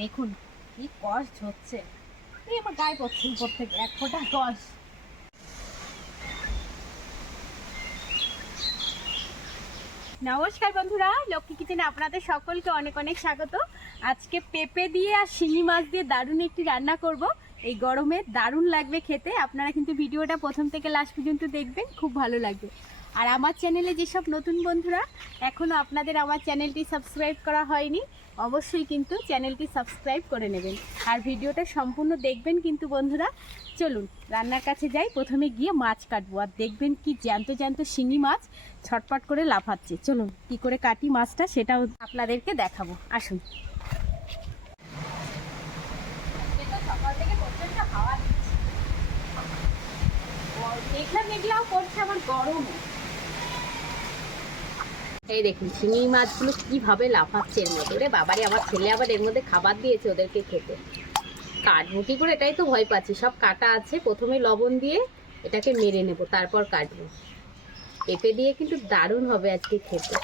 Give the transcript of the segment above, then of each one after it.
দেখুন কি কষ হচ্ছে, এই আমার গায়ে পড়ছে উপর থেকে এক ফোঁটা কষ। নমস্কার বন্ধুরা, লক্ষ্মী কিচেনে আপনাদের সকলকে অনেক অনেক স্বাগত। আজকে পেঁপে দিয়ে আর শিঙি মাছ দিয়ে দারুণ একটি রান্না করব। এই গরমে দারুণ লাগবে খেতে। আপনারা কিন্তু ভিডিওটা প্রথম থেকে লাস্ট পর্যন্ত দেখবেন, খুব ভালো লাগবে। আর আমার চ্যানেলে যেসব নতুন বন্ধুরা এখনও আপনাদের আমার চ্যানেলটি সাবস্ক্রাইব করা হয়নি, অবশ্যই কিন্তু চ্যানেলটি সাবস্ক্রাইব করে নেবেন আর ভিডিওটা সম্পূর্ণ দেখবেন কিন্তু বন্ধুরা। চলুন রান্নার কাছে যাই। প্রথমে গিয়ে মাছ কাটবো, আর দেখবেন কি জ্যান্ত জ্যান্ত শিঙি মাছ ছটপট করে লাফাচ্ছে। চলুন কি করে কাটি মাছটা সেটাও আপনাদেরকে দেখাবো, আসুন। সকাল থেকে প্রচন্ড হাওয়া দিচ্ছে, মেঘলা মেঘলাও করছে, আবার গরমও। এই দেখুন শিঙি মাছগুলো কিভাবে লাফাচ্ছে এর মধ্যে। ওরে বাবারে, আমার ছেলে আবার এর মধ্যে খাবার দিয়েছে ওদেরকে খেতে। কাটবো কি করে এটাই তো ভয় পাচ্ছি। সব কাটা আছে, প্রথমে লবণ দিয়ে এটাকে মেরে নেব, তারপর কাটবো। পেঁপে দিয়ে কিন্তু দারুণ হবে আজকে খেতে।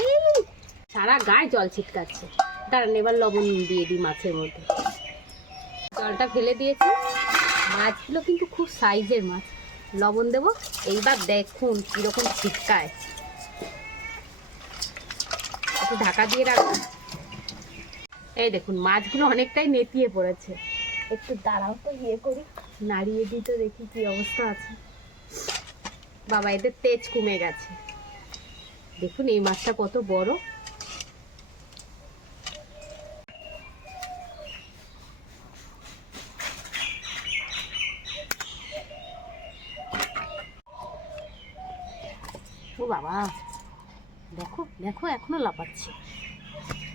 এই সারা গায়ে জল ছিটকাচ্ছে। দাঁড়ান এবার লবণ দিয়ে দিই মাছের মধ্যে। জলটা ফেলে দিয়েছি। মাছগুলো কিন্তু খুব সাইজের মাছ। লবণ দেবো, এইবার দেখুন কিরকম ছিটকায়। একটু ঢাকা দিয়ে রাখবো। এই দেখুন মাছগুলো অনেকটাই নেতিয়ে পড়েছে। একটু দাঁড়াও তো, ইয়ে করি, নাড়িয়ে দিই তো দেখি কি অবস্থা আছে। বাবা, এদের তেজ কমে গেছে। দেখুন এই মাছটা কত বড়। ও বাবা, দেখো দেখো এখনো লাফাচ্ছে,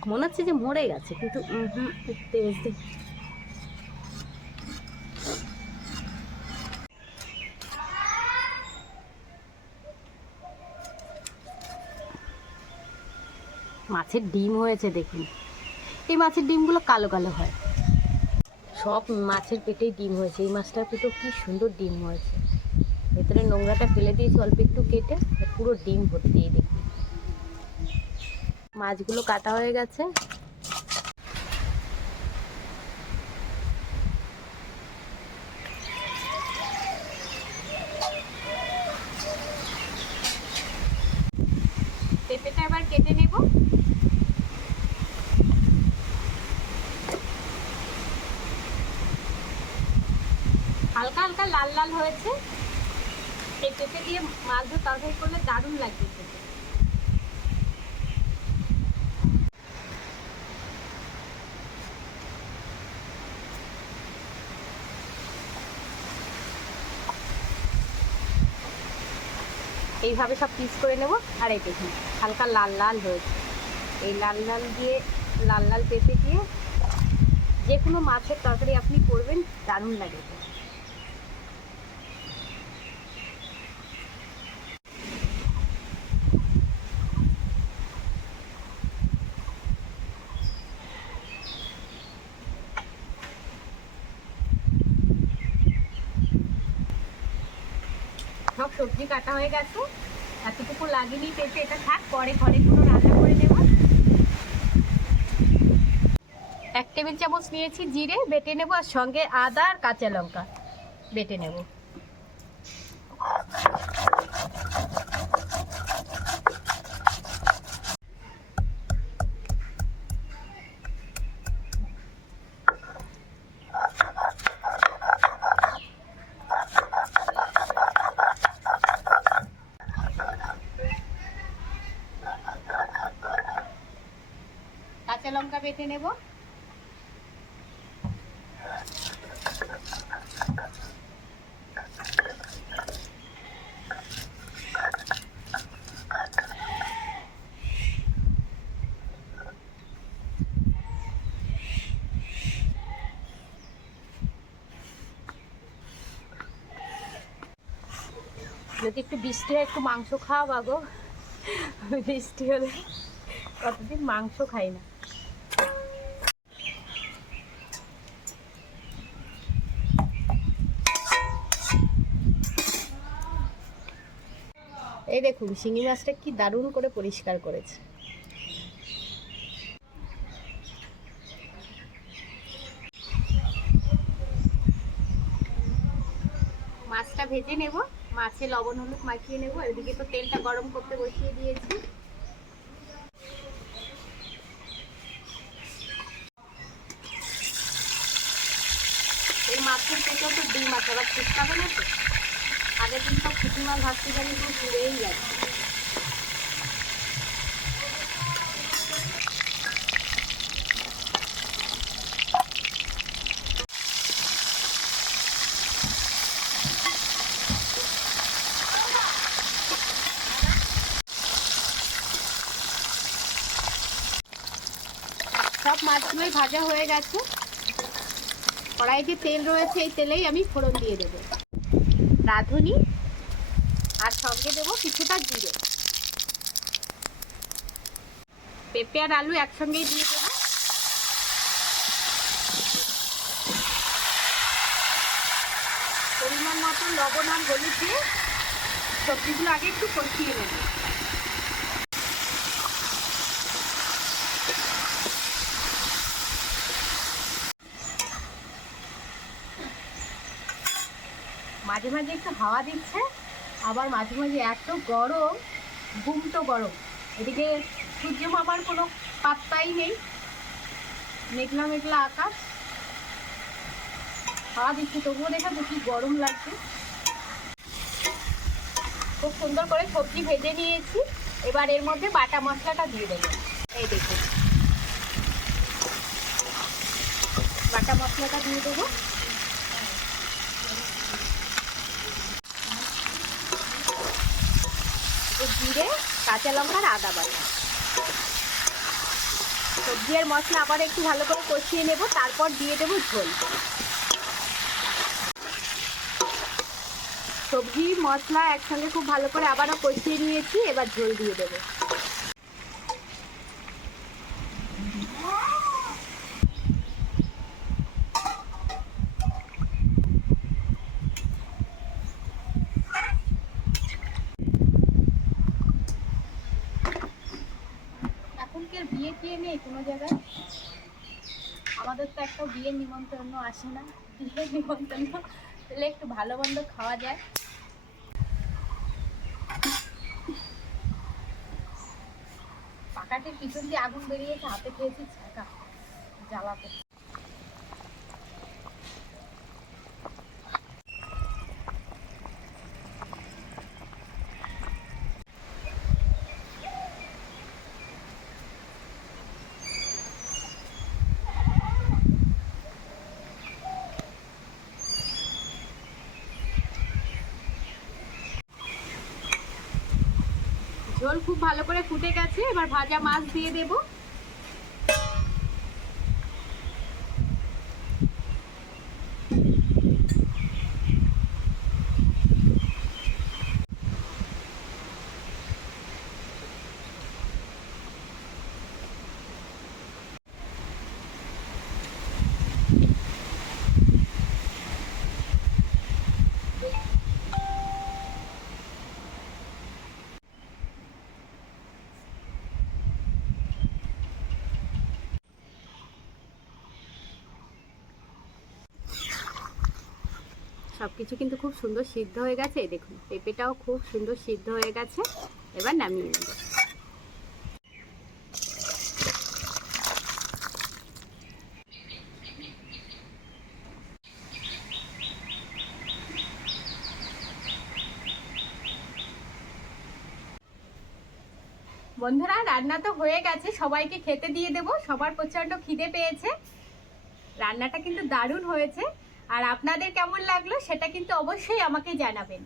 মনে হচ্ছে যে মরে গেছে, কিন্তু তেজ দেখ। মাছের ডিম হয়েছে দেখুন। এই মাছের ডিমগুলো কালো কালো হয়। সব মাছের পেটেই ডিম হয়েছে। এই মাছটার পেটেও কি সুন্দর ডিম হয়েছে। ভেতরে নোংরাটা ফেলে দিয়েছি অল্প একটু কেটে, পুরো ডিম ভর্তি। এই দেখুন মাছগুলো কাটা হয়ে গেছে। পেঁপেটা এবার কেটে নেব। হালকা হালকা লাল লাল হয়েছে। এই পেঁপে দিয়ে মাছ দিয়ে তরকারি করলে দারুণ লাগবে খেতে। এইভাবে সব পিস করে নেব। আর এই দেখুন হালকা লাল লাল হয়েছে। এই লাল লাল দিয়ে, লাল লাল পেঁপে দিয়ে যে কোনো মাছের তরকারি আপনি করবেন, দারুণ লাগে। সব সবজি কাটা হয়ে গেছে, এতটুকু লাগেনি পেঁপে। এটা থাক, পরে ঘরে কোনো রান্না করে নেব। 1 টেবিল চামচ নিয়েছি জিরে, বেটে নেব, আর সঙ্গে আদা আর কাঁচা লঙ্কা বেটে নেব। কাঁচা লঙ্কা বেটে নেব। যদি একটু বৃষ্টি হয়, একটু মাংস খাওয়া বাগো। বৃষ্টি হলে কতদিন মাংস খাই না। এই দেখুন শিঙি মাছটা কি দারুণ করে পরিষ্কার করেছে। ভেজে নেব, মাছে লবণ হলুদ মাখিয়ে নেব। এদিকে তো তেলটা গরম করতে বসিয়ে দিয়েছি। এই মাছের পেটেও তো ডিম আছে, আবার ফুটকাবে না তো। আগের দিন সব পুঁটি মাছ ভাজতে জানি খুব পুড়েই যাচ্ছে। সব মাছগুলোই ভাজা হয়ে গেছে। কড়াইতে তেল রয়েছে, এই তেলেই আমি ফোড়ন দিয়ে দেব রাঁধুনি, আর সঙ্গে দেবো কিছুটা জিরে। পেঁপে আর আলু একসঙ্গেই দিয়ে দেবো। পরিমাণ মতো লবণ আর হলুদ দিয়ে সবজিগুলো আগে একটু কষিয়ে নেব। মাঝে মাঝে একটু হাওয়া দিচ্ছে, আবার মাঝে মাঝে এত গরম, গুমটো গরম। এদিকে সূর্য মামার কোনো পাত্তাই নেই, মেঘলা মেঘলা আকাশ, হাওয়া দিচ্ছে তবুও দেখা তো কি গরম লাগছে। খুব সুন্দর করে সবজি ভেজে নিয়েছি। এবার এর মধ্যে বাটা মশলাটা দিয়ে দেবো। এই দেখুন, বাটা মশলাটা দিয়ে দেবো। জিরে, কাঁচা লঙ্কা আর আদা বাটা। সবজি আর মশলা আবার একটু ভালো করে কষিয়ে নেব, তারপর দিয়ে দেবো ঝোল। সবজি মশলা একসঙ্গে খুব ভালো করে আবারও কষিয়ে নিয়েছি, এবার ঝোল দিয়ে দেবো। এখনকার বিয়ে টিয়ে নেই কোনো জায়গায়, আমাদের তো একটা বিয়ের নিমন্ত্রণ আসে না। বিয়ের নিমন্ত্রণ তাহলে একটু ভালো মন্দ খাওয়া যায়। পাকাটির পিছন দিয়ে আগুন বেরিয়েছে, হাতে খেয়েছি ছাকা, জ্বালাতে। ঝোল খুব ভালো করে ফুটে গেছে, এবার ভাজা মাছ দিয়ে দেব। সবকিছু কিন্তু খুব সুন্দর সিদ্ধ হয়ে গেছে। দেখুন পেঁপেটাও খুব সুন্দর সিদ্ধ হয়ে গেছে, এবার নামিয়ে নেব। বন্ধুরা রান্না তো হয়ে গেছে, সবাইকে খেতে দিয়ে দেব। সবার প্রচন্ড খিদে পেয়েছে। রান্নাটা কিন্তু দারুণ হয়েছে, আর আপনাদের কেমন লাগলো সেটা কিন্তু অবশ্যই আমাকে জানাবেন।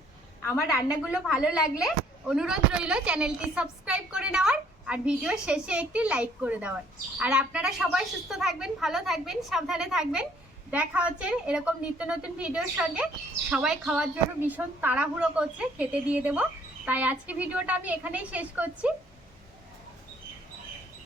আমার রান্নাগুলো ভালো লাগলে অনুরোধ রইল চ্যানেলটি সাবস্ক্রাইব করে নেওয়ার, আর ভিডিও শেষে একটি লাইক করে দেওয়ার। আর আপনারা সবাই সুস্থ থাকবেন, ভালো থাকবেন, সাবধানে থাকবেন। দেখা হচ্ছে এরকম নিত্য নতুন ভিডিওর সঙ্গে। সবাই খাওয়ার জন্য ভীষণ তাড়াহুড়ো করছে, খেতে দিয়ে দেবো। তাই আজকে ভিডিওটা আমি এখানেই শেষ করছি।